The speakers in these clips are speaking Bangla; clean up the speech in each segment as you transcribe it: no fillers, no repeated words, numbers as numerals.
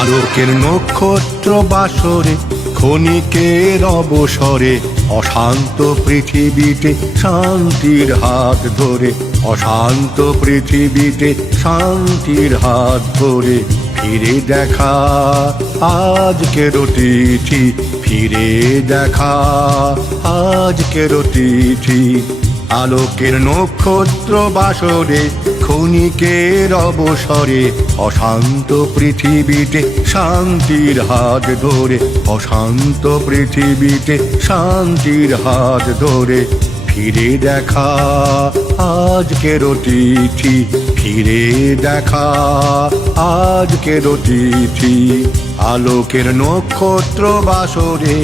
আলোকের নক্ষত্র বাসরে ক্ষণিকের অবসরে অশান্ত পৃথিবীতে শান্তির হাত ধরে, অশান্ত পৃথিবীতে শান্তির হাত ধরে ফিরে দেখা আজকের তিথি, ফিরে দেখা আজকের তিথি। আলোকের নক্ষত্র বাসরে ক্ষণিকের অবসরে অশান্ত পৃথিবীতে শান্তির হাত ধরে, অশান্ত পৃথিবীতে শান্তির হাত ধরে ফিরে দেখা আজকের তিথি, ফিরে দেখা আজকের তিথি। আলোকের নক্ষত্র বাসরে।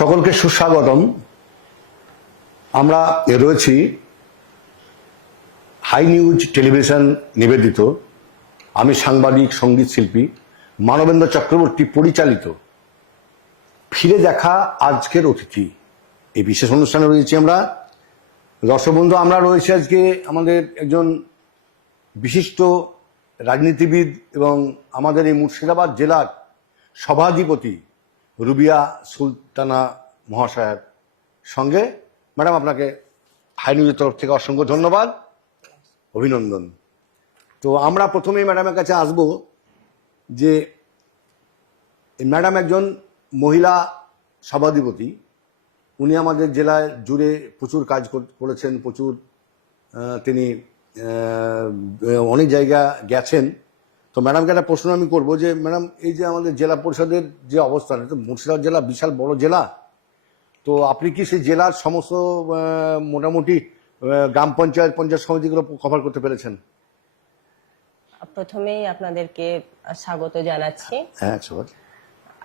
সকলকে সুস্বাগতম। আমরা রয়েছি হাই নিউজ টেলিভিশন নিবেদিত, আমি সাংবাদিক সঙ্গীত শিল্পী মানবেন্দ্র চক্রবর্তী পরিচালিত ফিরে দেখা আজকের অতিথি এই বিশেষ অনুষ্ঠানে রয়েছি আমরা। দর্শক বন্ধু, আমরা রয়েছি আজকে আমাদের একজন বিশিষ্ট রাজনীতিবিদ এবং আমাদের এই মুর্শিদাবাদ জেলার সভাধিপতি রুবিয়া সুলতানা মহাশয়ের সঙ্গে। ম্যাডাম, আপনাকে হাই নিউজের তরফ থেকে অসংখ্য ধন্যবাদ, অভিনন্দন। তো আমরা প্রথমেই ম্যাডামের কাছে আসব যে ম্যাডাম একজন মহিলা সভাধিপতি, উনি আমাদের জেলায় জুড়ে প্রচুর কাজ করেছেন, প্রচুর তিনি অনেক জায়গা গেছেন। তো ম্যাডামকে একটা প্রশ্ন আমি করবো যে ম্যাডাম, এই যে আমাদের জেলা পরিষদের যে অবস্থান, তো মুর্শিদাবাদ জেলা বিশাল বড় জেলা, তো আপনি কি সেই জেলার সমস্ত মোটামুটি গ্রাম পঞ্চায়েত সমিতিগুলো কভার করতে পেরেছেন? প্রথমেই আপনাদেরকে স্বাগত জানাচ্ছি। হ্যাঁ,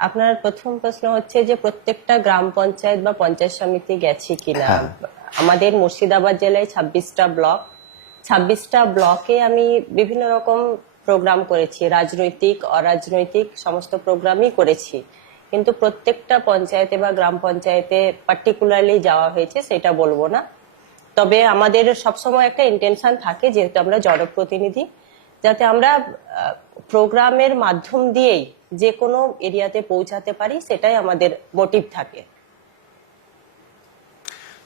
আপনার প্রথম প্রশ্ন হচ্ছে যে প্রত্যেকটা গ্রাম পঞ্চায়েত বা পঞ্চায়েত সমিতি গেছি কিনা। আমাদের মুর্শিদাবাদ জেলায় 26টা ব্লক, 26টা ব্লকে আমি বিভিন্ন রকম প্রোগ্রাম করেছি, রাজনৈতিক অরাজনৈতিক সমস্ত প্রোগ্রামই করেছি, কিন্তু প্রত্যেকটা পঞ্চায়েতে বা গ্রাম পঞ্চায়েতে পার্টিকুলারলি যাওয়া হয়েছে সেটা বলবো না। তবে আমাদের সবসময় একটা ইন্টেনশন থাকে, যেহেতু আমরা জনপ্রতিনিধি, যাতে আমরা প্রোগ্রামের মাধ্যম দিয়েই যে কোনো এরিয়াতে পৌঁছাতে পারি, সেটাই আমাদের মোটিভ থাকে।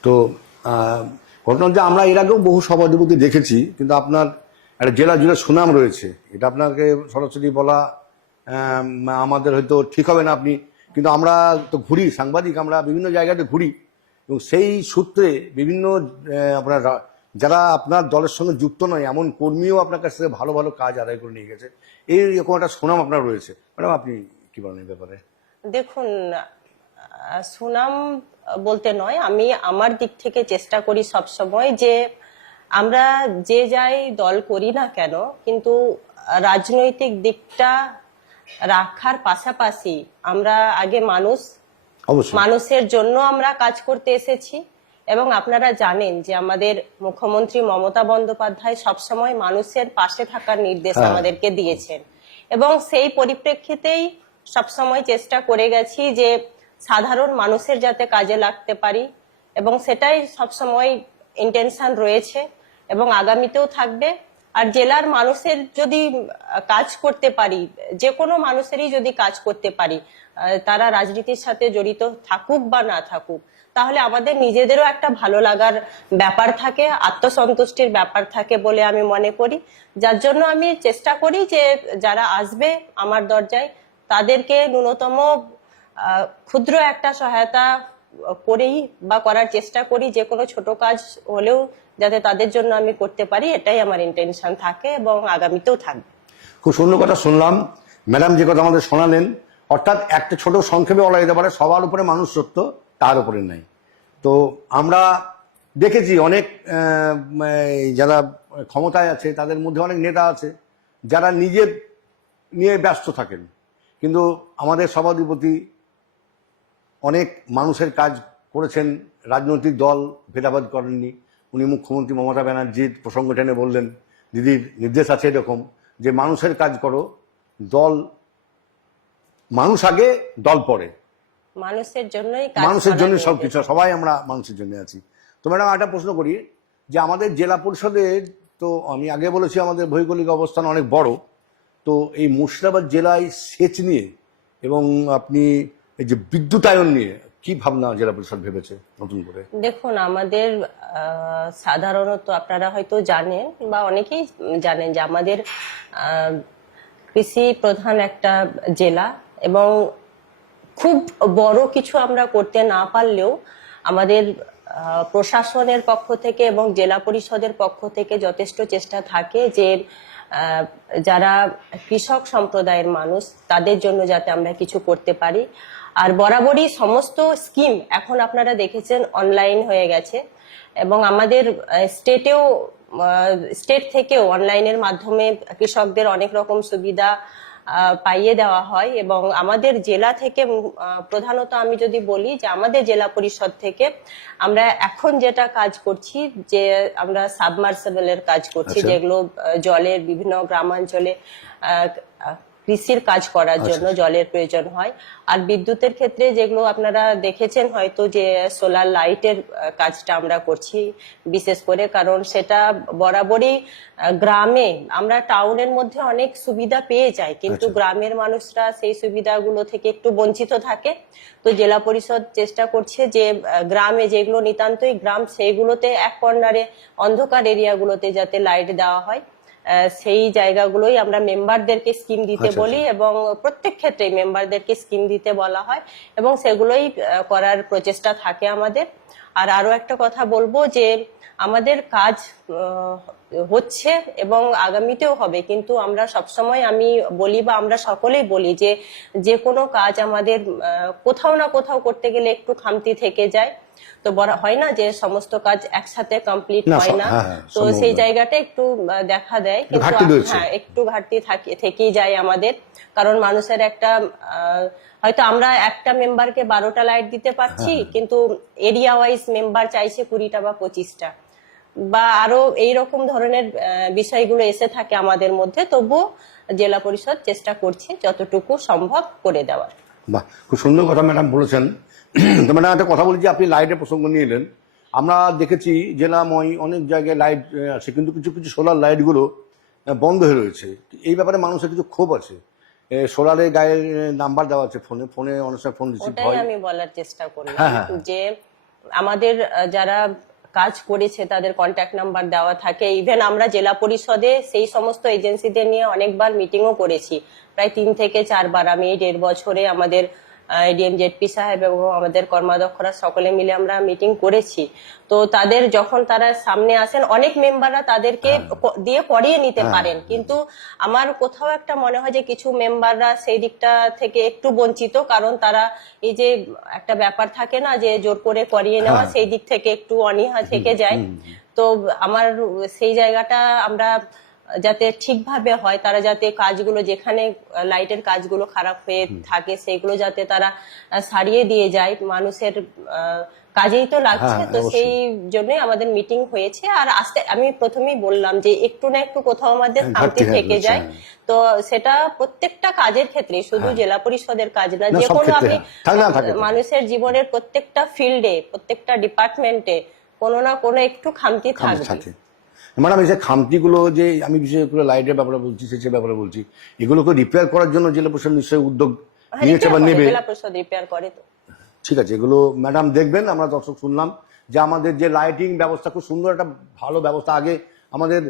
তো ঘটনা যে আমরা এর আগেও বহু সভাধিপতি দেখেছি, কিন্তু আপনার একটা জেলা জুড়ে সুনাম রয়েছে, এটা আপনাকে সরাসরি বলা আমাদের হয়তো ঠিক হবে না আপনি, কিন্তু আমরা তো ঘুরি, সাংবাদিক, আমরা বিভিন্ন জায়গাতে ঘুরি, এবং সেই সূত্রে বিভিন্ন আপনার যারা আপনার দলের সঙ্গে যুক্ত নয় এমন কর্মীও আপনার কাছ থেকে ভালো ভালো কাজ আদায় করে নিয়ে গেছে, এইরকম একটা সুনাম আপনার রয়েছে। ম্যাডাম, আপনি কি বলেন এই ব্যাপারে? দেখুন, সুনাম বলতে নয়, আমি আমার দিক থেকে চেষ্টা করি সব সময় যে আমরা যে যাই দল করি না কেন, কিন্তু রাজনৈতিক দিকটা রাখার পাশাপাশি আমরা আগে মানুষের জন্য আমরা কাজ করতে এসেছি। এবং আপনারা জানেন যে আমাদের মুখ্যমন্ত্রী মমতা বন্দ্যোপাধ্যায় সবসময় মানুষের পাশে থাকার নির্দেশ আমাদেরকে দিয়েছেন, এবং সেই পরিপ্রেক্ষিতেই সবসময় চেষ্টা করে গেছি যে সাধারণ মানুষের যাতে কাজে লাগতে পারি, এবং সেটাই সবসময় ইন্টেনশন রয়েছে এবং আগামীতেও থাকবে। আর জেলার মানুষের যদি কাজ করতে পারি, যে কোনো মানুষেরই যদি কাজ করতে পারি, তারা রাজনীতির সাথে জড়িত থাকুক বা না থাকুক, তাহলে আমাদের নিজেদেরও একটা ভালো লাগার ব্যাপার থাকে, আত্মসন্তুষ্টির ব্যাপার থাকে বলে আমি মনে করি। যার জন্য আমি চেষ্টা করি যে যারা আসবে আমার দরজায় তাদেরকে ন্যূনতম ক্ষুদ্র একটা সহায়তা করেই বা করার চেষ্টা করি, যে কোনো ছোট কাজ হলেও যাতে তাদের জন্য আমি করতে পারি, এটাই আমার ইন্টেনশন থাকে এবং আগামীতেও থাকবে। খুব সুন্দর কথা শুনলাম ম্যাডাম, যে কথা আমাদের শোনালেন, অর্থাৎ একটা ছোট সংক্ষেপে বলা যেতে পারে সবার উপরে মানুষ সত্য, তার উপরে নাই। তো আমরা দেখেছি অনেক যারা ক্ষমতায় আছে তাদের মধ্যে অনেক নেতা আছে যারা নিজের নিয়ে ব্যস্ত থাকেন, কিন্তু আমাদের সভাধিপতি অনেক মানুষের কাজ করেছেন, রাজনৈতিক দল ভেদাভেদ করেননি। উনি মুখ্যমন্ত্রী মমতা ব্যানার্জির প্রসঙ্গ টেনে বললেন, দিদির নির্দেশ আছে এরকম যে মানুষের কাজ করো, দল মানুষ আগে, দল পরে। মানুষের জন্যই কাজ মানুষের করা জন্য হয়ে সবকিছু, গেছে। সবাই আমরা মানুষের জন্য আছি। তো ম্যাডাম একটা প্রশ্ন করি, যে আমাদের জেলা পরিষদের, তো আমি আগে বলেছি আমাদের ভৌগোলিক অবস্থান অনেক বড়, তো এই মুর্শিদাবাদ জেলায় সেচ নিয়ে এবং আপনি এই যে বিদ্যুতায়ন নিয়ে কি ভাবনা জেলা পরিষদ ভেবেছে নতুন করে? দেখুন, আমাদের সাধারণত আপনারা হয়তো জানেন বা অনেকেই জানেন যে আমাদের কৃষি প্রধান একটা জেলা, এবং খুব বড় কিছু আমরা করতে না পারলেও আমাদের প্রশাসনের পক্ষ থেকে এবং জেলা পরিষদের পক্ষ থেকে যথেষ্ট চেষ্টা থাকে যে যারা কৃষক সম্প্রদায়ের মানুষ তাদের জন্য যাতে আমরা কিছু করতে পারি। আর বরাবরই সমস্ত স্কিম এখন আপনারা দেখেছেন অনলাইন হয়ে গেছে, এবং আমাদের স্টেট থেকেও অনলাইনের মাধ্যমে কৃষকদের অনেক রকম সুবিধা পাইয়ে দেওয়া হয়। এবং আমাদের জেলা থেকে প্রধানত আমি যদি বলি যে আমাদের জেলা পরিষদ থেকে আমরা এখন যেটা কাজ করছি, যে আমরা সাবমার্সিবলের কাজ করছি, যেগুলো জলের বিভিন্ন গ্রামাঞ্চলে কৃষির কাজ করার জন্য জলের প্রয়োজন হয়। আর বিদ্যুতের ক্ষেত্রে যেগুলো আপনারা দেখেছেন হয়তো, যে সোলার লাইটের কাজটা আমরা করছি বিশেষ করে, কারণ সেটা বরাবরই গ্রামে, আমরা টাউনের মধ্যে অনেক সুবিধা পেয়ে যাই কিন্তু গ্রামের মানুষরা সেই সুবিধাগুলো থেকে একটু বঞ্চিত থাকে। তো জেলা পরিষদ চেষ্টা করছে যে গ্রামে যেগুলো নিতান্তই গ্রাম, সেইগুলোতে এক কর্নারে অন্ধকার এরিয়াগুলোতে যাতে লাইট দেওয়া হয়, সেই জায়গাগুলোই আমরা মেম্বারদেরকে স্কিম দিতে বলি, এবং প্রত্যেক ক্ষেত্রে মেম্বারদেরকে স্কিম দিতে বলা হয়, এবং সেগুলোই করার প্রচেষ্টা থাকে আমাদের। আর আরো একটা কথা বলবো যে আমাদের কাজ হচ্ছে এবং আগামীতেও হবে, কিন্তু আমরা সবসময়, আমি বলি বা আমরা সকলেই বলি, যে যে কোনো কাজ আমাদের কোথাও না কোথাও করতে গেলে একটু খামতি থেকে যায়। তো হয় না যে সমস্ত কাজ একসাথে কমপ্লিট হয় না, তো সেই জায়গাটা একটু দেখা দেয়, কিন্তু হ্যাঁ একটু ঘাটতি থেকেই যায় আমাদের। কারণ মানুষের একটা হয়তো আমরা একটা মেম্বারকে 12টা লাইট দিতে পারছি, কিন্তু এরিয়া ওয়াইজ মেম্বার চাইছে 20টা বা 25টা, বা আরো এইরকম ধরনের বিষয়গুলো এসে থাকে আমাদের মধ্যে। তবুও জেলা পরিষদ চেষ্টা করছে যতটুকু সম্ভব করে দেওয়ার। বাহ, খুব সুন্দর কথা ম্যাডাম বলেছেন। তো ম্যাডাম একটা কথা বলি, যে আপনি লাইটের প্রসঙ্গ নিয়ে এলেন, আমরা দেখেছি জেলাময় অনেক জায়গায় লাইট আছে, কিন্তু কিছু কিছু সোলার লাইটগুলো বন্ধ হয়ে রয়েছে। এই ব্যাপারে মানুষের কিছু ক্ষোভ আছে। সোলারের গায়ে নাম্বার দেওয়া আছে, ফোনে ফোনে অনেক সময় ফোন রিসিভ হয়। ওটাই আমি বলার চেষ্টা করলাম যে আমাদের যারা কাজ করেছে তাদের কন্ট্যাক্ট নাম্বার দেওয়া থাকে। ইভেন আমরা জেলা পরিষদে সেই সমস্ত এজেন্সিদের নিয়ে অনেকবার মিটিংও করেছি, প্রায় 3 থেকে 4 বার। আমি এই 1.5 বছরে আমাদের এডিএম জেডপি সাহেব এবং আমাদের কর্মাধ্যক্ষরা সকলে মিলে আমরা মিটিং করেছি। তো তাদের যখন তারা সামনে আসেন, অনেক মেম্বাররা তাদেরকে দিয়ে করিয়ে নিতে পারেন, কিন্তু আমার কোথাও একটা মনে হয় যে কিছু মেম্বাররা সেই দিকটা থেকে একটু বঞ্চিত, কারণ তারা এই যে একটা ব্যাপার থাকে না যে জোর করে করিয়ে নেওয়া, সেই দিক থেকে একটু অনীহা থেকে যায়। তো আমার সেই জায়গাটা আমরা যাতে ঠিকভাবে হয়, তারা যাতে কাজগুলো, যেখানে লাইটের কাজগুলো খারাপ হয়ে থাকে সেগুলো যাতে তারা সারিয়ে দিয়ে যায়, মানুষের কাজেই তো লাগছে। তো সেই জন্যই আমাদের মিটিং হয়েছে। আর আমি প্রথমেই বললাম যে একটু না একটু কোথাও আমাদের খামতি থেকে যায়, তো সেটা প্রত্যেকটা কাজের ক্ষেত্রে, শুধু জেলা পরিষদের কাজ না, যে কোনো আপনি মানুষের জীবনের প্রত্যেকটা ফিল্ডে, প্রত্যেকটা ডিপার্টমেন্টে কোনো না কোনো একটু খামতি থাকবে। ম্যাডাম, এই যে খামতিগুলো, যে আমি বিশেষ করে লাইটের ব্যাপারে বলছি, সেচের ব্যাপারে বলছি, এগুলোকে রিপেয়ার করার জন্য জেলা পরিষদ নিশ্চয়ই উদ্যোগ নিয়েছে বা নেবে। জেলা পরিষদ রিপেয়ার করে। তো ঠিক আছে, এগুলো ম্যাডাম দেখবেন। আমরা দর্শক শুনলাম যে আমাদের যে লাইটিং ব্যবস্থা, খুব সুন্দর একটা ভালো ব্যবস্থা। আগে আমাদের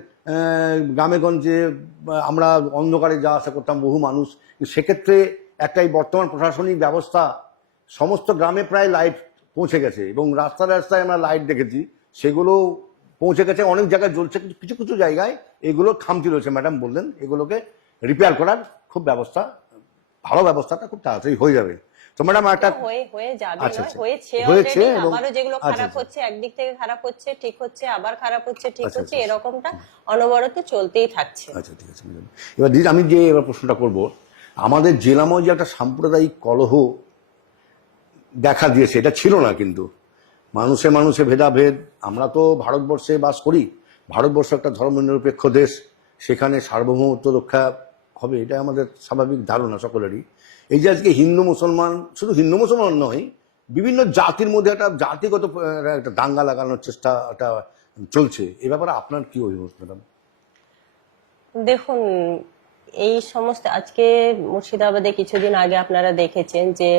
গ্রামে গঞ্জে আমরা অন্ধকারে যাওয়া আসা করতাম বহু মানুষ, সেক্ষেত্রে একটাই বর্তমান প্রশাসনিক ব্যবস্থা, সমস্ত গ্রামে প্রায় লাইট পৌঁছে গেছে, এবং রাস্তায় রাস্তায় আমরা লাইট দেখেছি, সেগুলো পৌঁছে গেছে, অনেক জায়গায় জ্বলছে, কিছু কিছু জায়গায় এগুলো খামতি রয়েছে। ম্যাডাম বললেন এগুলোকে রিপেয়ার করার খুব ব্যবস্থা, ভালো ব্যবস্থাটা খুব তাড়াতাড়ি হয়ে যাবে। তো ম্যাডাম একটা হয়ে যাবে, হয়েছে, আবারও যেগুলো খারাপ হচ্ছে, একদিক থেকে খারাপ হচ্ছে, ঠিক হচ্ছে, আবার খারাপ হচ্ছে, ঠিক হচ্ছে, এরকমটা অনবরত চলতেই থাকছে। আচ্ছা, ঠিক আছে ম্যাডাম। এবার আমি যে এবার প্রশ্নটা করব, আমাদের জেলাময় যে একটা সাম্প্রদায়িক কলহ দেখা দিয়েছে, এটা ছিল না, কিন্তু মানুষে মানুষে ভেদাভেদ। আমরা তো ভারতবর্ষে বাস করি, ভারতবর্ষ একটা ধর্মনিরপেক্ষ দেশ, সেখানে সার্বভৌমত্ব রক্ষা হবে, এটা আমাদের স্বাভাবিক ধারণা সকলেরই। এই যে আজকে হিন্দু মুসলমান, শুধু হিন্দু মুসলমান নয়, বিভিন্ন জাতির মধ্যে একটা জাতিগত একটা দাঙ্গা লাগানোর চেষ্টা একটা চলছে, এ ব্যাপারে আপনার কি অভিমত ম্যাডাম? দেখুন, এই সমস্ত আজকে মুর্শিদাবাদে কিছুদিন আগে আপনারা দেখেছেন যে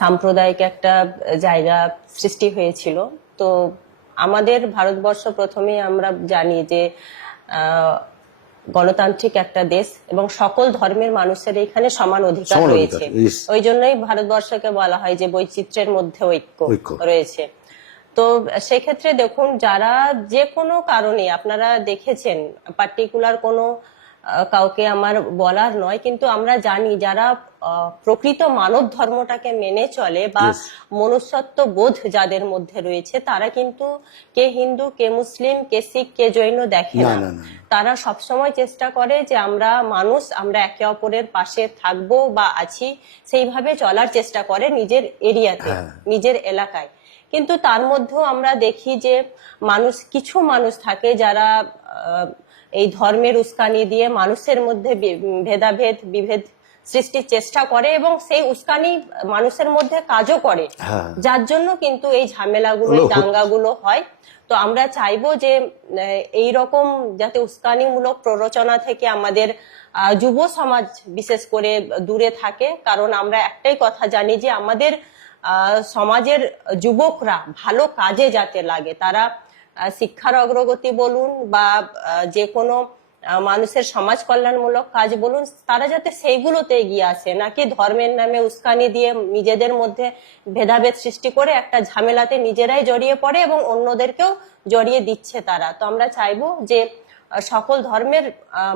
সাম্প্রদায়িক একটা জায়গা সৃষ্টি হয়েছিল। তো আমাদের ভারতবর্ষ প্রথমেই আমরা জানি যে গণতান্ত্রিক একটা দেশ এবং সকল ধর্মের মানুষের এখানে সমান অধিকার সমান রয়েছে। অধিকার, yes. ওই জন্যই ভারতবর্ষকে বলা হয় যে বৈচিত্র্যের মধ্যে ঐক্য ঐক্য। রয়েছে। তো সেক্ষেত্রে দেখুন, যারা যে কোনো কারণে আপনারা দেখেছেন, পার্টিকুলার কোনো কাউকে আমার বলার নয়, কিন্তু আমরা জানি যারা প্রকৃত মানব ধর্মটাকে মেনে চলে বা Yes. মনুষ্যত্ব বোধ যাদের মধ্যে রয়েছে, তারা কিন্তু কে হিন্দু, কে মুসলিম, কে শিখ, কে জৈন দেখে না, না। না, না। তারা সবসময় চেষ্টা করে যে আমরা মানুষ, আমরা একে অপরের পাশে থাকবো বা আছি, সেইভাবে চলার চেষ্টা করে নিজের এরিয়াতে, নিজের এলাকায়। কিন্তু তার মধ্যেও আমরা দেখি যে কিছু মানুষ থাকে যারা এই ধর্মের উস্কানি দিয়ে মানুষের মধ্যে ভেদাভেদ, বিভেদ সৃষ্টির চেষ্টা করে এবং সেই উস্কানি মানুষের মধ্যে কাজও করে, যার জন্য কিন্তু এই ঝামেলাগুলো, এই দাঙ্গাগুলো হয়। তো আমরা চাইবো যে এই রকম যাতে উস্কানিমূলক প্ররোচনা থেকে আমাদের যুব সমাজ বিশেষ করে দূরে থাকে, কারণ আমরা একটাই কথা জানি যে আমাদের সমাজের যুবকরা ভালো কাজে যাতে লাগে, তারা শিক্ষার অগ্রগতি বলুন বা যে কোনো মানুষের সমাজ কল্যাণমূলক কাজ বলুন, তারা যাতে সেইগুলোতে এগিয়ে আসে, নাকি ধর্মের নামে উস্কানি দিয়ে নিজেদের মধ্যে ভেদাভেদ সৃষ্টি করে একটা ঝামেলাতে নিজেরাই জড়িয়ে পড়ে এবং অন্যদেরকেও জড়িয়ে দিচ্ছে তারা। তো আমরা চাইবো যে সকল ধর্মের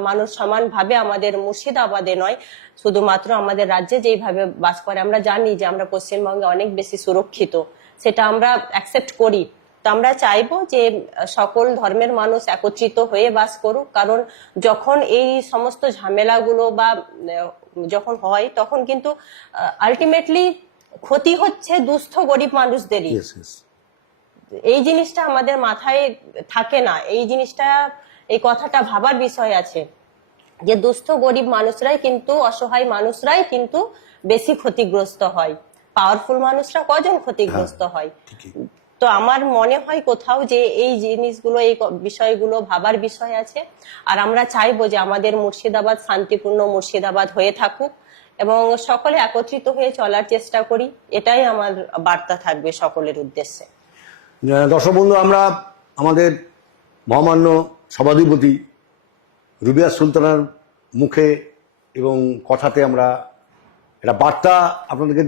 মানুষ সমানভাবে আমাদের মুর্শিদাবাদে নয়, শুধুমাত্র আমাদের রাজ্যে যেইভাবে বাস করে, আমরা জানি যে আমরা পশ্চিমবঙ্গে অনেক বেশি সুরক্ষিত, সেটা আমরা অ্যাকসেপ্ট করি। তো আমরা চাইবো যে সকল ধর্মের মানুষ একত্রিত হয়ে বাস করুক, কারণ যখন এই সমস্ত ঝামেলাগুলো বা যখন হয়, তখন কিন্তু আলটিমেটলি ক্ষতি হচ্ছে দুস্থ গরিব মানুষদেরই। এই জিনিসটা আমাদের মাথায় থাকে না, এই কথাটা ভাবার বিষয় আছে যে দুস্থ গরিব মানুষরাই কিন্তু, অসহায় মানুষরাই কিন্তু বেশি ক্ষতিগ্রস্ত হয়, পাওয়ারফুল মানুষরা কজন ক্ষতিগ্রস্ত হয়। তো আমার মনে হয় কোথাও যে এই জিনিসগুলো, এই বিষয়গুলো ভাবার বিষয় আছে। আর আমরা চাইবো যে আমাদের মুর্শিদাবাদ শান্তিপূর্ণ মুর্শিদাবাদ হয়ে থাকুক এবং সকলে একত্রিত হয়ে চলার চেষ্টা করি, এটাই আমার বার্তা থাকবে সকলের উদ্দেশ্যে। দর্শক বন্ধু, আমরা আমাদের মহামান্য সভাধিপতি রুবিয়া সুলতানার মুখে এবং কথাতে আমরা একটা বার্তা আপনাদেরকে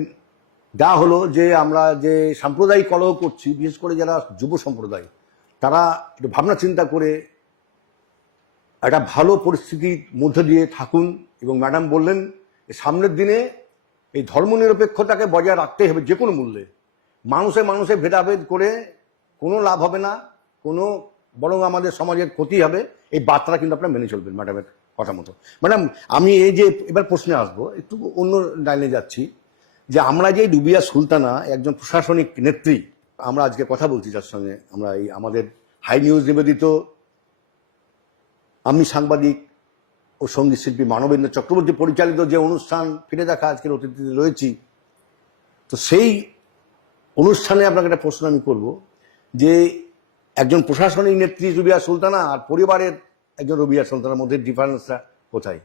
দেওয়া হলো যে আমরা যে সাম্প্রদায়িক কলহ করছি, বিশেষ করে যারা যুব সম্প্রদায়, তারা একটু ভাবনা চিন্তা করে একটা ভালো পরিস্থিতির মধ্যে দিয়ে থাকুন। এবং ম্যাডাম বললেন সামনের দিনে এই ধর্মনিরপেক্ষতাকে বজায় রাখতে হবে যে কোনো মূল্যে। মানুষে ভেদাভেদ করে কোনো লাভ হবে না, বরং আমাদের সমাজের ক্ষতি হবে। এই বার্তাটা কিন্তু আপনারা মেনে চলবেন ম্যাডামের কথা মতো। ম্যাডাম, আমি এই যে এবার প্রশ্নে আসবো, একটু অন্য লাইনে যাচ্ছি, যে আমরা যে রুবিয়া সুলতানা একজন প্রশাসনিক নেত্রী, আমরা আজকে কথা বলছি যার সঙ্গে, আমরা এই আমাদের হাই নিউজ নিবেদিত, আমি সাংবাদিক ও সঙ্গীত শিল্পী মানবেন্দ্র চক্রবর্তী পরিচালিত যে অনুষ্ঠান ফিরে দেখা আজকের অতিথিতে রয়েছি, তো সেই অনুষ্ঠানে আপনাকে একটা প্রশ্ন আমি করব যে একজন প্রশাসনিক নেত্রী রুবিয়া সুলতানা আর পরিবারের একজন রুবিয়া সুলতানার মধ্যে ডিফারেন্সটা কোথায়?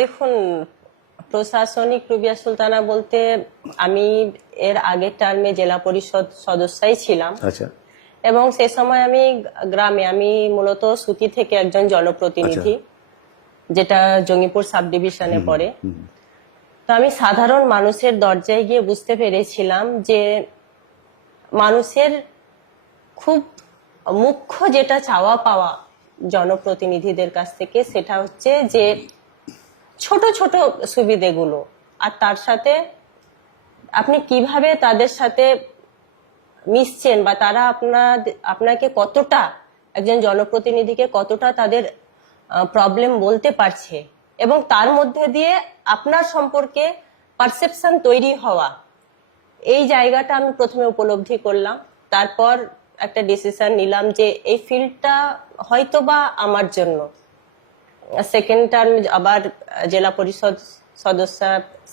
দেখুন, প্রশাসনিক রুবিয়া সুলতানা বলতে আমি এর আগের টার্মে জেলা পরিষদ সদস্যই ছিলাম। আচ্ছা। এবং সে সময় আমি গ্রামে, আমি মূলত সুতি থেকে একজন জনপ্রতিনিধি, যেটা জঙ্গিপুর সাব ডিভিশনে পড়ে। তো আমি সাধারণ মানুষের দরজায় গিয়ে বুঝতে পেরেছিলাম যে মানুষের খুব মুখ্য যেটা চাওয়া পাওয়া জনপ্রতিনিধিদের কাছ থেকে, সেটা হচ্ছে যে ছোট ছোট সুবিধেগুলো, আর তার সাথে আপনি কিভাবে তাদের সাথে মিশছেন বা তারা আপনাকে কতটা, একজন জনপ্রতিনিধিকে কতটা তাদের প্রবলেম বলতে পারছে এবং তার মধ্যে দিয়ে আপনার সম্পর্কে পারসেপশন তৈরি হওয়া, এই জায়গাটা আমি প্রথমে উপলব্ধি করলাম। তারপর একটা ডিসিশন নিলাম যে এই ফিল্ডটা হয়তোবা আমার জন্য সেকেন্ড টার্ম আবার জেলা পরিষদ সদস্য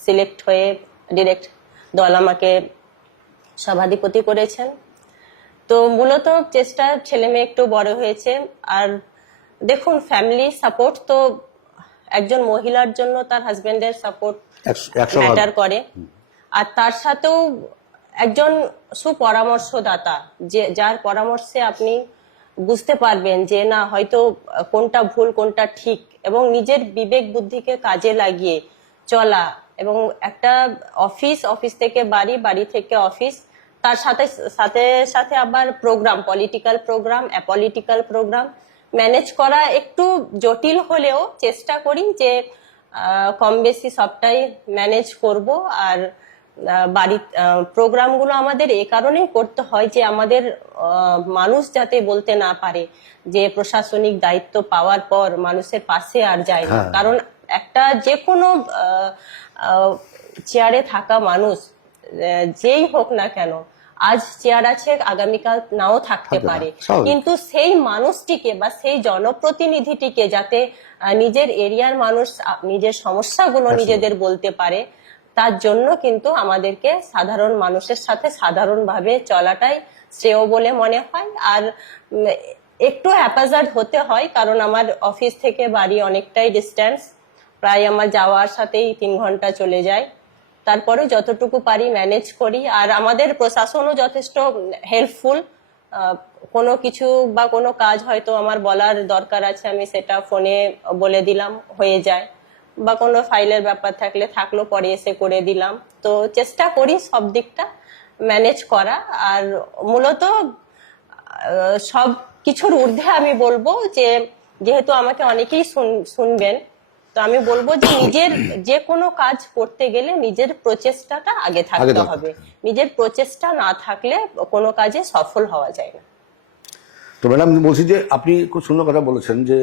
সিলেক্ট হয়ে ডিরেক্ট দল আমাকে সভাধিপতি করেছেন। তো মূলত চেষ্টা, ছেলে মেয়ে একটু বড় হয়েছে। আর দেখুন, ফ্যামিলি সাপোর্ট তো একজন মহিলার জন্য তার হাজবেন্ডের সাপোর্ট 100 ম্যাটার করে। আর তার সাথেও একজন সুপরামর্শদাতা, যে যার পরামর্শে আপনি বুঝতে পারবেন যে না, হয়তো কোনটা ভুল কোনটা ঠিক, এবং নিজের বিবেক বুদ্ধিকে কাজে লাগিয়ে চলা। এবং একটা অফিস থেকে বাড়ি, বাড়ি থেকে অফিস, তার সাথে সাথে সাথে আবার programme, political programme, apolitical programme manage করা একটু জটিল হলেও চেষ্টা করি যে কম বেশি সবটাই ম্যানেজ করব। আর বাড়ি প্রোগ্রামগুলো আমাদের এ কারণেই করতে হয় যে আমাদের মানুষ যাতে বলতে না পারে যে প্রশাসনিক দায়িত্ব পাওয়ার পর মানুষের পাশে আর যায় না। কারণ একটা যে কোনো চেয়ারে থাকা মানুষ, যেই হোক না কেন, আজ চেয়ার আছে, আগামীকাল নাও থাকতে পারে, কিন্তু সেই মানুষটিকে বা সেই জনপ্রতিনিধিটিকে যাতে নিজের এরিয়ার মানুষ নিজের সমস্যাগুলো নিজেদের বলতে পারে, তার জন্য কিন্তু আমাদেরকে সাধারণ মানুষের সাথে সাধারণভাবে চলাটাই শ্রেয় বলে মনে হয়। আর একটু হ্যাপাজার্ড হতে হয়, কারণ আমার অফিস থেকে বাড়ি অনেকটাই ডিস্টেন্স, প্রায় আমার যাওয়ার সাথেই 3 ঘন্টা চলে যায়। তারপরে যতটুকু পারি ম্যানেজ করি। আর আমাদের প্রশাসনও যথেষ্ট হেল্পফুল। কোনো কিছু বা কোনো কাজ হয়তো আমার বলার দরকার আছে, আমি সেটা ফোনে বলে দিলাম, হয়ে যায়। বা কোনো ফাইলের ব্যাপার থাকলো পরে এসে করে দিলাম। তো চেষ্টা করি সব দিকটা ম্যানেজ করা। আর মূলত সব কিছুর ঊর্ধ্বে আমি বলবো যে, যেহেতু আমাকে অনেকেই শুনবেন, তো আমি বলবো যে নিজের যে কোনো কাজ করতে গেলে নিজের প্রচেষ্টাটা আগে থাকতে হবে। নিজের প্রচেষ্টা না থাকলে কোনো কাজে সফল হওয়া যায় না। তো ম্যাডাম, বলছি যে আপনি খুব সুন্দর কথা বলেছেন যে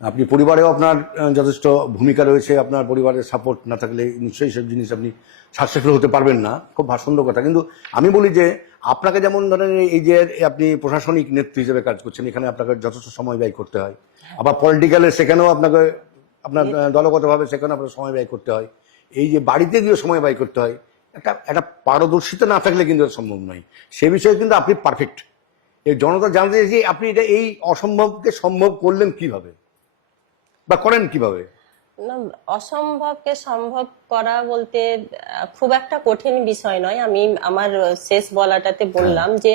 আপনি পরিবারেও আপনার যথেষ্ট ভূমিকা রয়েছে। আপনার পরিবারের সাপোর্ট না থাকলে নিশ্চয়ই সব জিনিস আপনি সাকসেসফুল হতে পারবেন না। খুব সুন্দর কথা। কিন্তু আমি বলি যে আপনাকে যেমন ধরেন এই যে আপনি প্রশাসনিক নেত্রী হিসেবে কাজ করছেন, এখানে আপনাকে যথেষ্ট সময় ব্যয় করতে হয়। আবার পলিটিক্যালে সেখানেও আপনাকে আপনার দলগতভাবে সেখানে আপনার সময় ব্যয় করতে হয়। এই যে বাড়িতে গিয়ে সময় ব্যয় করতে হয়, একটা পারদর্শিতা না থাকলে কিন্তু সম্ভব নয়। সে বিষয়ে কিন্তু আপনি পারফেক্ট। এই জনতা জানতে চাইছে আপনি এটা এই অসম্ভবকে সম্ভব করলেন কিভাবে বা করেন কিভাবে? না, অসম্ভবকে সম্ভব করা বলতে খুব একটা কঠিন বিষয় নয়। আমি আমার শেষ বলাটাতে বললাম যে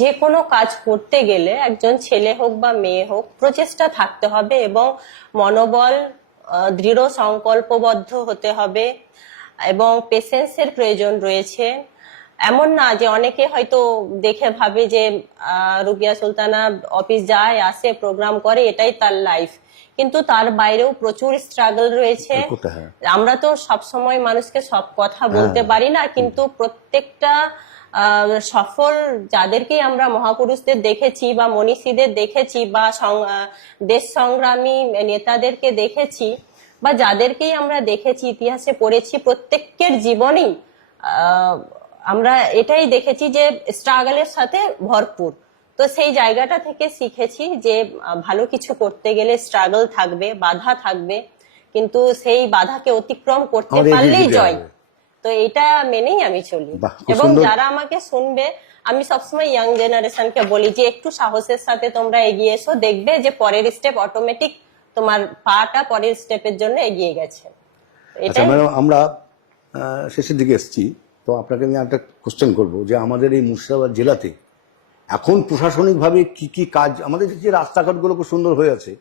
যে কোনো কাজ করতে গেলে একজন ছেলে হোক বা মেয়ে হোক, প্রচেষ্টা থাকতে হবে এবং মনোবল, দৃঢ় সংকল্পবদ্ধ হতে হবে এবং পেশেন্সের প্রয়োজন রয়েছে। এমন না যে অনেকে হয়তো দেখে ভাবে যে রুবিয়া সুলতানা অফিস যায়, আসে, প্রোগ্রাম করে, এটাই তার লাইফ, কিন্তু তার বাইরেও প্রচুর স্ট্রাগল রয়েছে। আমরা তো সব সময় মানুষকে সব কথা বলতে পারি না, কিন্তু প্রত্যেকটা সফল যাদেরকেই আমরা মহাপুরুষদের দেখেছি বা মনীষীদের দেখেছি বা দেশ সংগ্রামী নেতাদেরকে দেখেছি বা যাদেরকেই আমরা দেখেছি, ইতিহাসে পড়েছি, প্রত্যেকের জীবনেই আমরা এটাই দেখেছি যে স্ট্রাগলের সাথে ভরপুর। তো সেই জায়গাটা থেকে শিখেছি যে ভালো কিছু করতে গেলে স্ট্রাগল থাকবে, বাধা থাকবে, কিন্তু সেই বাধাকে অতিক্রম করতে পারলেই জয়। তো এটা মেনেই আমি চলি। এবং যারা আমাকে শুনবে, আমি সবসময় ইয়াং জেনারেশনকে বলি যে একটু সাহসের সাথে তোমরা এগিয়ে এসো, দেখবে যে পরের স্টেপ অটোমেটিক তোমার পাটা পরের স্টেপের জন্য এগিয়ে গেছে। আমরা শেষের দিকে এসেছি, তো আপনাকে আমি একটা কোশ্চেন করবো যে আমাদের এই মুর্শিদাবাদ জেলাতে এখন প্রশাসনিকভাবে কি কি কাজ, আমাদের যে রাস্তাঘাটগুলো খুব সুন্দর হয়ে আছে,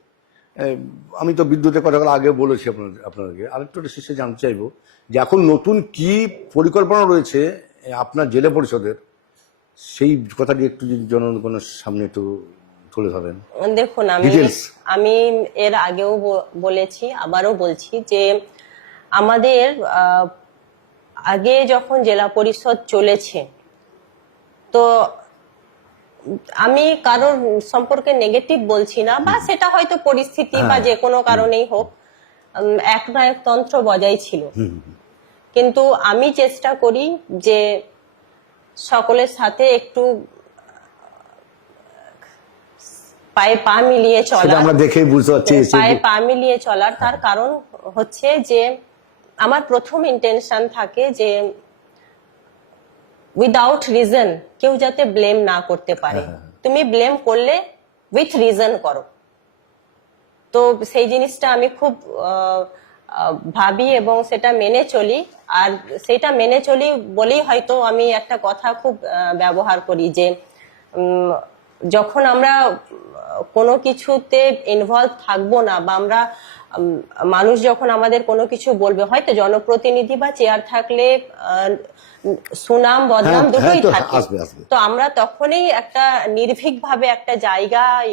আমি তো বিদ্যুতের কথাগুলো আগে বলেছি আপনাদেরকে, আরেকটু শেষে জানতে চাইবো যে এখন নতুন কি পরিকল্পনা রয়েছে আপনার জেলা পরিষদের, সেই কথাটি একটু যদি জনগণের সামনে একটু তুলে ধরেন। দেখুন, আমি এর আগেও বলেছি, আবারও বলছি যে আমাদের আগে যখন জেলা পরিষদ চলেছে, তো আমি কারোর সম্পর্কে নেগেটিভ বলছি না, বা সেটা হয়তো পরিস্থিতি বা যে কোনো কারণেই হোক, একনায়কতন্ত্র বজায় ছিল। কিন্তু আমি চেষ্টা করি যে সকলের সাথে একটু পায়ে পা মিলিয়ে সেটা চলা, আমরা দেখেই বুঝতে পারছি। পায়ে পা মিলিয়ে চলার তার কারণ হচ্ছে যে আমার প্রথম ইন্টেনশন থাকে যে উইদাউট রিজন কেউ যাতে ব্লেম না করতে পারে। তুমি ব্লেম করলে উইথ রিজন করো। তো সেই জিনিসটা আমি খুব ভাবি এবং সেটা মেনে চলি। আর সেটা মেনে চলি বলেই হয়তো আমি একটা কথা খুব ব্যবহার করি যে যখন আমরা কোনো কিছুতে ইনভলভ থাকবো না, বা আমরা মানুষ যখন আমাদের কোনো কিছু বলবে, হয়তো জনপ্রতিনিধি বা চেয়ার থাকলে সুনাম বদনাম দুটোই থাকে, তো আমরা তখনই একটা নির্ভীক ভাবে একটা জায়গায়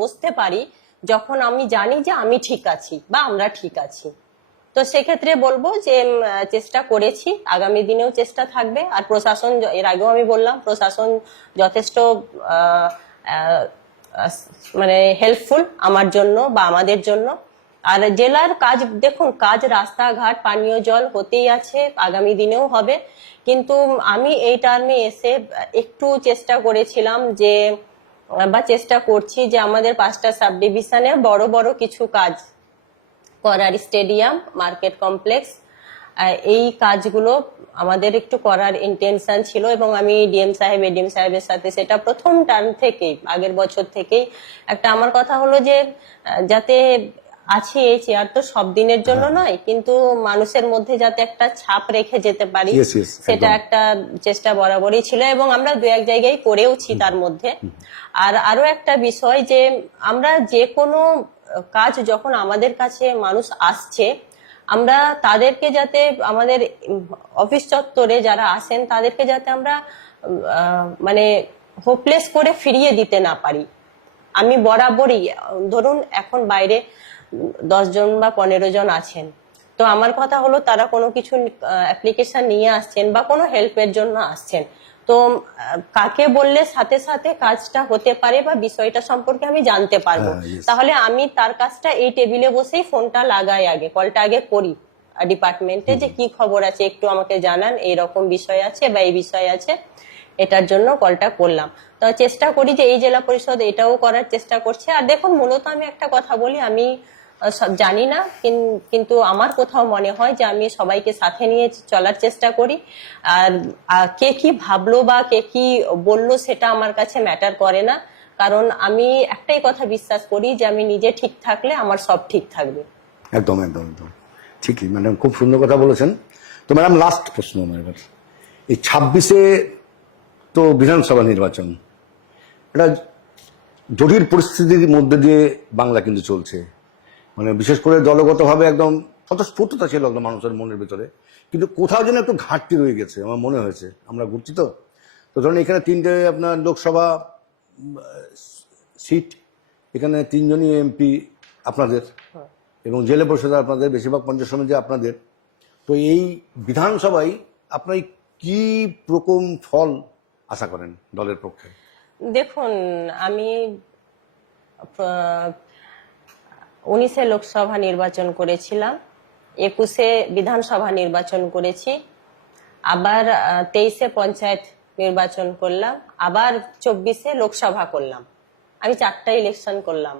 বসতে পারি যখন আমি জানি যে আমি ঠিক আছি বা আমরা ঠিক আছি। তো সেক্ষেত্রে বলবো যে চেষ্টা করেছি, আগামী দিনেও চেষ্টা থাকবে। আর প্রশাসন, এর আগেও আমি বললাম, প্রশাসন যথেষ্ট মানে হেল্পফুল আমার জন্য বা আমাদের জন্য। আর জেলার কাজ দেখুন, কাজ রাস্তাঘাট পানীয় জল হতেই আছে, আগামী দিনেও হবে। কিন্তু আমি এই টার্মে এসে একটু চেষ্টা করেছিলাম যে, বা চেষ্টা করছি যে আমাদের 5টা সাব ডিভিশনে বড় বড় কিছু কাজ করার, স্টেডিয়াম, মার্কেট কমপ্লেক্স, এই কাজগুলো আমাদের একটু করার ইন্টেনশন ছিল। এবং আমি ডিএম সাহেব, এডিএম সাহেবের সাথে সেটা প্রথম টার্ম থেকেই, আগের বছর থেকেই একটা আমার কথা হলো যে যাতে আছি এই চেয়ার তো সব দিনের জন্য নয়, কিন্তু মানুষের মধ্যে যাতে একটা ছাপ রেখে যেতে পারি, সেটা একটা চেষ্টা বরাবরই ছিল এবং আমরা 2-1 জায়গায় করেওছি তার মধ্যে। আর আরো একটা বিষয় যে আমরা যে কোনো কাজ যখন আমাদের কাছে মানুষ আসছে, আমরা তাদেরকে যাতে, আমাদের অফিস চত্বরে যারা আসেন তাদেরকে যাতে আমরা মানে হোপলেস করে ফিরিয়ে দিতে না পারি। আমি বরাবরই, ধরুন এখন বাইরে 10 জন বা 15 জন আছেন, তো আমার কথা হলো তারা কোনো কিছু অ্যাপ্লিকেশন নিয়ে আসছেন বা কোনো হেল্পের জন্য আসছেন, তো কাকে বললে সাথে সাথে কাজটা হতে পারে বা বিষয়টা সম্পর্কে আমি জানতে পারবো, তাহলে আমি তার কাজটা এই টেবিলে বসেই ফোনটা লাগাই, আগে কলটা আগে করি ডিপার্টমেন্টে যে কি খবর আছে একটু আমাকে জানান, এইরকম বিষয় আছে বা এই বিষয় আছে, এটার জন্য কলটা করলাম। তো চেষ্টা করি যে এই জেলা পরিষদ এটাও করার চেষ্টা করছে। আর দেখুন, মূলত আমি একটা কথা বলি, আমি সব জানি না, কিন্তু আমার কোথাও মনে হয় যে আমি সবাইকে সাথে নিয়ে চলার চেষ্টা করি। আর কে কি ভাবলো বা কে কি বললো সেটা আমার কাছে ম্যাটার করে না, কারণ আমি একটাই কথা বিশ্বাস করি যে আমি নিজে ঠিক থাকলে আমার সব ঠিক থাকবে। একদম একদম একদম ঠিকই, ম্যাডাম খুব সুন্দর কথা বলেছেন। তো ম্যাডাম লাস্ট প্রশ্ন আমার এবার, এই 26-এ তো বিধানসভা নির্বাচন, এটা জটিল পরিস্থিতির মধ্যে দিয়ে বাংলা কিন্তু চলছে, মানে বিশেষ করে দলগতভাবে একদম স্বতঃস্ফূর্ততা ছিল একদম মানুষের মনের ভিতরে, কিন্তু কোথাও যেন একটু ঘাটতি রয়ে গেছে আমার মনে হয়েছে। আমরা ঘুরছি তো ধরুন এখানে 3টে আপনার লোকসভা সিট, এখানে 3 জনই এমপি আপনাদের, এবং জেলা পরিষদ আপনাদের, বেশিরভাগ পঞ্চায়েত সমিতি আপনাদের। তো এই বিধানসভায় আপনার কি রকম ফল আশা করেন দলের পক্ষে? দেখুন, আমি 19-এ লোকসভা নির্বাচন করেছিলাম, 21-এ বিধানসভা নির্বাচন করেছি, আবার 23-এ পঞ্চায়েত নির্বাচন করলাম, আবার 24-এ লোকসভা করলাম। আমি 4টা ইলেকশন করলাম।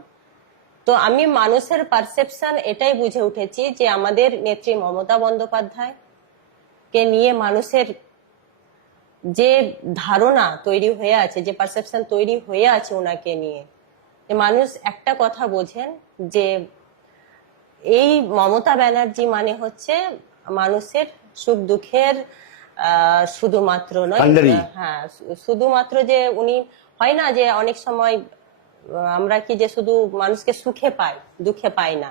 তো আমি মানুষের পারসেপশন এটাই বুঝে উঠেছি যে আমাদের নেত্রী মমতা বন্দ্যোপাধ্যায় কে নিয়ে মানুষের যে ধারণা তৈরি হয়ে আছে, যে পারসেপশন তৈরি হয়ে আছে ওনাকে নিয়ে, মানুষ একটা কথা বোঝেন যে এই মমতা ব্যানার্জি মানে হচ্ছে মানুষের সুখ দুঃখের শুধুমাত্র নয়, হ্যাঁ শুধুমাত্র যে উনি, হয় না যে অনেক সময় আমরা কি যে শুধু মানুষকে সুখে পাই, দুঃখে পাই না,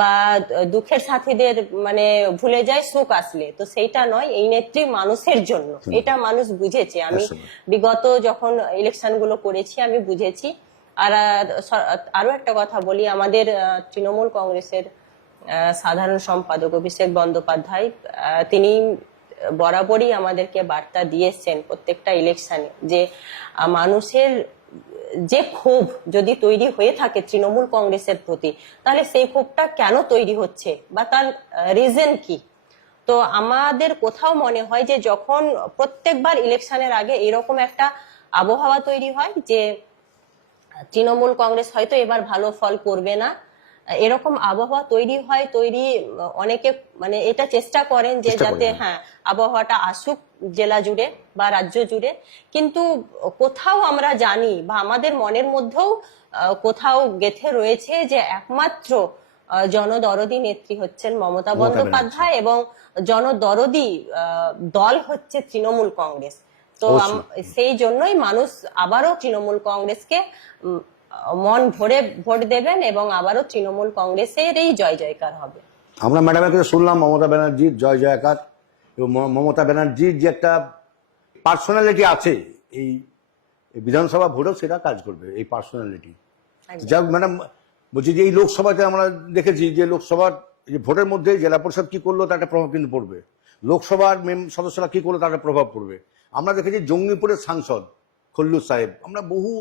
বা দুঃখের সাথীদের মানে ভুলে যায় সুখ আসলে, তো সেইটা নয়। এই নেত্রী মানুষের জন্য, এটা মানুষ বুঝেছে। আমি বিগত যখন ইলেকশন গুলো করেছি আমি বুঝেছি। আর আরো একটা কথা বলি, আমাদের তৃণমূল কংগ্রেসের সাধারণ সম্পাদক অভিষেক বন্দ্যোপাধ্যায়, তিনি বরাবরই আমাদেরকে বার্তা দিয়েছেন প্রত্যেকটা ইলেকশনে যে মানুষের যে ক্ষোভ যদি তৈরি হয়ে থাকে তৃণমূল কংগ্রেসের প্রতি, তাহলে সেই ক্ষোভটা কেন তৈরি হচ্ছে বা তার রিজন কি। তো আমাদের কোথাও মনে হয় যে যখন প্রত্যেকবার ইলেকশনের আগে এরকম একটা আবহাওয়া তৈরি হয় যে তৃণমূল কংগ্রেস হয়তো এবার ভালো ফল করবে না, এরকম আবহাওয়া তৈরি অনেকে মানে এটা চেষ্টা করেন যে চেষ্টা যাতে করেন। হ্যাঁ আবহাওয়াটা আসুক জেলা জুড়ে বা রাজ্য জুড়ে, কিন্তু কোথাও আমরা জানি বা আমাদের মনের মধ্যেও কোথাও গেঁথে রয়েছে যে একমাত্র জনদরদি নেত্রী হচ্ছেন মমতা বন্দ্যোপাধ্যায় এবং জনদরদি দল হচ্ছে তৃণমূল কংগ্রেস। তো সেই জন্যই মানুষ আবারও তৃণমূল কংগ্রেসকে মন ভরে ভোট দেবেন এবং আবারও তৃণমূল কংগ্রেসের এই জয় জয়কার হবে। আমরা ম্যাডামের কাছে শুনলাম মমতা ব্যানার্জির জয় জয়কার, এবং মমতা ব্যানার্জির যে একটা পার্সোনালিটি আছে এই বিধানসভা ভোটেও সেটা কাজ করবে, এই পার্সোনালিটি। যাই হোক ম্যাডাম, বলছি যে এই লোকসভাতে আমরা দেখেছি যে লোকসভার যে ভোটের মধ্যে জেলা পরিষদ কি করলো তার একটা প্রভাব কিন্তু পড়বে, লোকসভার সদস্যরা কি করলো তার একটা প্রভাব পড়বে। আমরা দেখেছি জঙ্গিপুরের সাংসদ খল্লুর সাহেব, আমরা বহু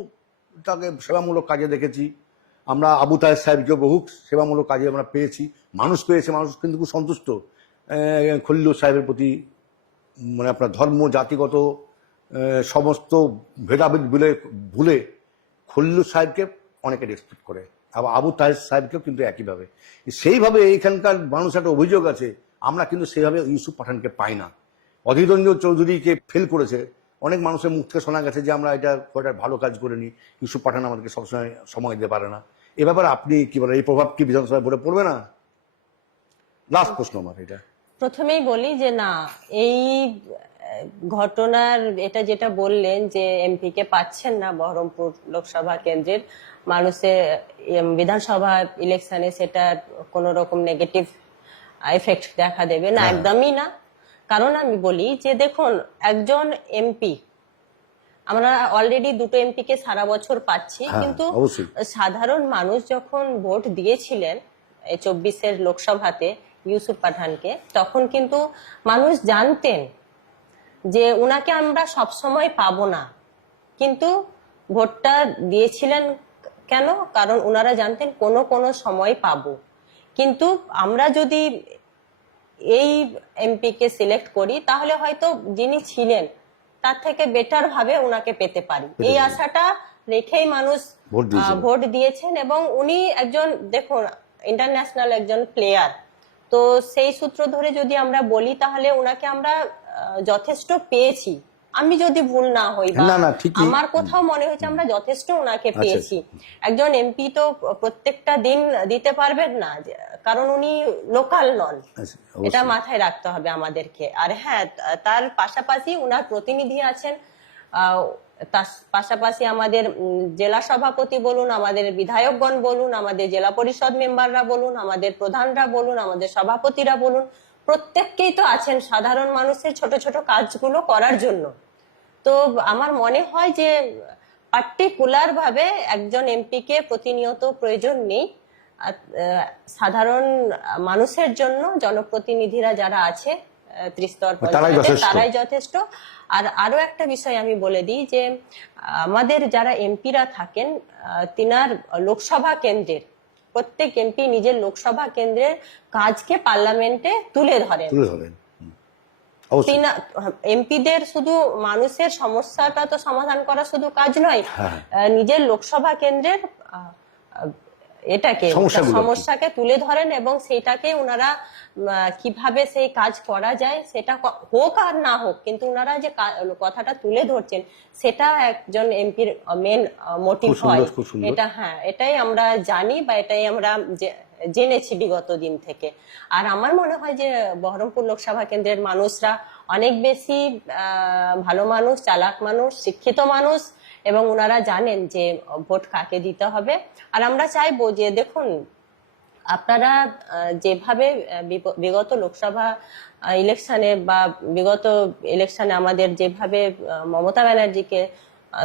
তাকে সেবামূলক কাজে দেখেছি, আমরা আবু তাহের সাহেবকে বহু সেবামূলক কাজে আমরা পেয়েছি, মানুষ কিন্তু খুব সন্তুষ্ট খল্লুর সাহেবের প্রতি। মানে আপনার ধর্ম জাতিগত সমস্ত ভেদাভেদ ভুলে খল্লুর সাহেবকে অনেকে রেসপেক্ট করে, আবার আবু তাহের সাহেবকেও কিন্তু একইভাবে। সেইভাবে এইখানকার মানুষ একটা অভিযোগ আছে, আমরা কিন্তু সেইভাবে ইউসুফ পাঠানকে পাই না। অধীর রঞ্জন চৌধুরীকে ফেল করেছে, অনেক মানুষের মুখ থেকে শোনা গেছে যে আমরা এটা ভালো কাজ করিনি, ইউসুফ পাঠান আমাদেরকে সবসময় সময় দিতে পারে না। এ ব্যাপারে আপনি কি বলেন, এই প্রভাব কি বিধানসভায় ভোটে পড়বে না? লাস্ট প্রশ্ন আমার এটা। প্রথমেই বলি যে না, এই ঘটনার এটা যেটা বললেন যে এমপি কে পাচ্ছেন না বহরমপুর লোকসভা কেন্দ্রের মানুষের বিধানসভা ইলেকশনে, সেটা কোন রকম নেগেটিভ এফেক্ট দেখা দেবে না, একদমই না। কারণ আমি বলি যে দেখুন, একজন এমপি, আমরা অলরেডি দুটো এমপি কে সারা বছর পাচ্ছি, কিন্তু সাধারণ মানুষ যখন ভোট দিয়েছিলেন 24-এর লোকসভাতে ইউসুফ পাঠানকে, তখন কিন্তু মানুষ জানতেন যে উনাকে আমরা সব সময় পাবো না, কিন্তু ভোটটা দিয়েছিলেন কেন? কারণ উনারা জানতেন কোনো সময় পাবো। কিন্তু আমরা যদি এই এমপি কে সিলেক্ট করি তাহলে হয়তো যিনি ছিলেন তার থেকে বেটার ভাবে উনাকে পেতে পারি, এই আশাটা রেখেই মানুষ ভোট দিয়েছেন। এবং উনি একজন দেখুন ইন্টারন্যাশনাল একজন প্লেয়ার, তো সেই সূত্র ধরে যদি আমরা বলি তাহলে উনাকে আমরা যথেষ্ট পেয়েছি। আমি যদি ভুল না হই বা আমার কোথাও মনে হয়েছে আমরা যথেষ্ট ওনাকে পেয়েছি। একজন এমপি তো প্রত্যেকটা দিন দিতে পারবেন না, কারণ উনি লোকাল নন, এটা মাথায় রাখতে হবে আমাদেরকে। আর হ্যাঁ, তার পাশাপাশি উনার প্রতিনিধি আছেন, তার পাশাপাশি আমাদের জেলা সভাপতি বলুন, আমাদের বিধায়কগণ বলুন, আমাদের জেলা পরিষদ মেম্বাররা বলুন, আমাদের প্রধানরা বলুন, আমাদের সভাপতিরা বলুন, প্রত্যেককেই তো আছেন সাধারণ মানুষের ছোট ছোট কাজগুলো করার জন্য। তো আমার মনে হয় যে পার্টিকুলার ভাবে একজন এমপি কে প্রতিনিয়ত প্রয়োজন নেই, সাধারণ মানুষের জন্য জনপ্রতিনিধিরা যারা আছে ত্রিস্তর পঞ্চায়েতে তারাই যথেষ্ট। আর আরো একটা বিষয় আমি বলে দিই যে আমাদের যারা এমপিরা থাকেন, তিনার লোকসভা কেন্দ্রের প্রত্যেক এমপি নিজের লোকসভা কেন্দ্রের কাজকে পার্লামেন্টে তুলে ধরেন। এমপিদের শুধু মানুষের সমস্যাটা তো সমাধান করা শুধু কাজ নয়, নিজের লোকসভা কেন্দ্রের এটাকে সমস্যাকে তুলে ধরেন এবং সেটাকে ওনারা কিভাবে সেই কাজ করা যায়, সেটা হোক আর না হোক, কিন্তু ওনারা যে কথাটা তুলে ধরছেন সেটা একজন এমপির মেন মোটিভ হয়। এটা এটাই আমরা জানি বা এটাই আমরা জেনেছি বিগত দিন থেকে। আর আমার মনে হয় যে বহরমপুর লোকসভা কেন্দ্রের মানুষরা অনেক বেশি ভালো মানুষ, চালাক মানুষ, শিক্ষিত মানুষ, এবং ওনারা জানেন যে ভোট কাকে দিতে হবে। আর আমরা চাইবো যে দেখুন, আপনারা যেভাবে বিগত লোকসভা ইলেকশনে বা বিগত ইলেকশনে আমাদের যেভাবে মমতা ব্যানার্জিকে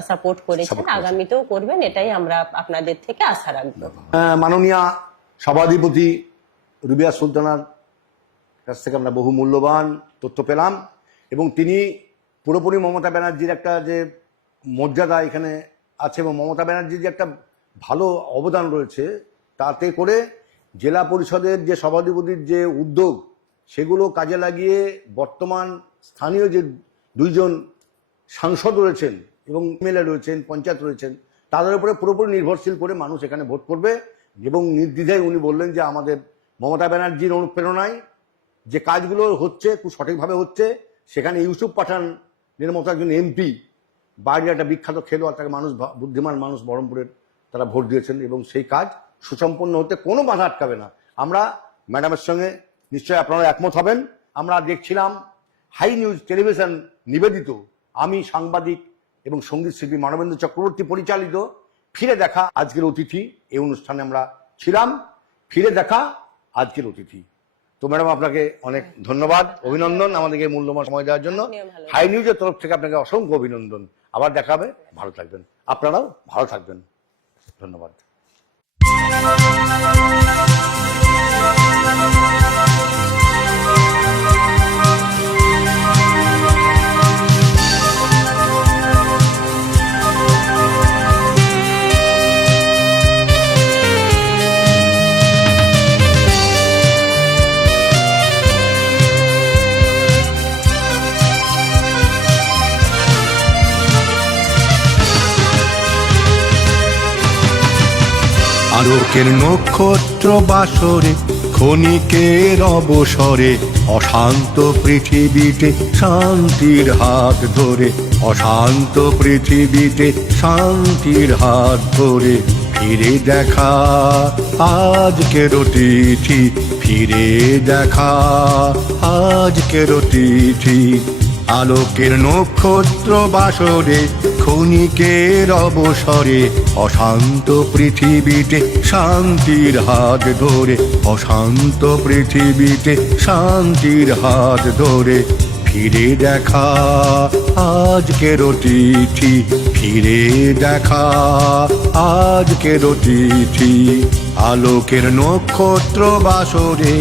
সাপোর্ট করেছেন, আগামীতেও করবেন, এটাই আমরা আপনাদের থেকে আশা রাখবো। মাননীয় সভাধিপতি রুবিয়া সুলতানার কাছ থেকে আমরা বহু মূল্যবান তথ্য পেলাম, এবং তিনি পুরোপুরি মমতা ব্যানার্জির একটা যে মর্যাদা এখানে আছে এবং মমতা ব্যানার্জির যে একটা ভালো অবদান রয়েছে, তাতে করে জেলা পরিষদের যে সভাধিপতির যে উদ্যোগ, সেগুলো কাজে লাগিয়ে বর্তমান স্থানীয় যে দুইজন সাংসদ রয়েছেন এবং এমএলএ রয়েছেন, পঞ্চায়েত রয়েছেন, তাদের উপরে পুরোপুরি নির্ভরশীল করে মানুষ এখানে ভোট করবে। এবং নির্দ্বিধায় উনি বললেন যে আমাদের মমতা ব্যানার্জির অনুপ্রেরণায় যে কাজগুলো হচ্ছে খুব সঠিকভাবে হচ্ছে, সেখানে ইউসুফ পাঠানের মতো একজন এমপি, বাইরের একটা বিখ্যাত খেলোয়াড়, তাকে মানুষ, বুদ্ধিমান মানুষ বহরমপুরের, তারা ভোট দিয়েছেন এবং সেই কাজ সুসম্পন্ন হতে কোনো বাধা আটকাবে না। আমরা ম্যাডামের সঙ্গে নিশ্চয়ই আপনারা একমত হবেন। আমরা দেখছিলাম হাই নিউজ টেলিভিশন নিবেদিত, আমি সাংবাদিক এবং সঙ্গীত শিল্পী মানবেন্দ্র চক্রবর্তী পরিচালিত ফিরে দেখা আজকের অতিথি। এই অনুষ্ঠানে আমরা ছিলাম ফিরে দেখা আজকের অতিথি। তো ম্যাডাম আপনাকে অনেক ধন্যবাদ, অভিনন্দন আমাদেরকে মূল্যবান সময় দেওয়ার জন্য। হাই নিউজের তরফ থেকে আপনাকে অসংখ্য অভিনন্দন। আবার দেখা হবে, ভালো থাকবেন, আপনারাও ভালো থাকবেন, ধন্যবাদ। আলোকের নক্ষত্র বাসরে ক্ষণিকের অবসরে অশান্ত পৃথিবীতে শান্তির হাত ধরে, অশান্ত পৃথিবীতে শান্তির হাত ধরে ফিরে দেখা আজকের অতিথি, ফিরে দেখা আজকের অতিথি। আলোকের নক্ষত্র বাসরে ক্ষণিকের অবসরে অশান্ত পৃথিবীতে শান্তির হাত ধরে, অশান্ত পৃথিবীতে শান্তির হাত ধরে ফিরে দেখা আজকের অতিথি, ফিরে দেখা আজকের অতিথি। আলোকের নক্ষত্র বাসরে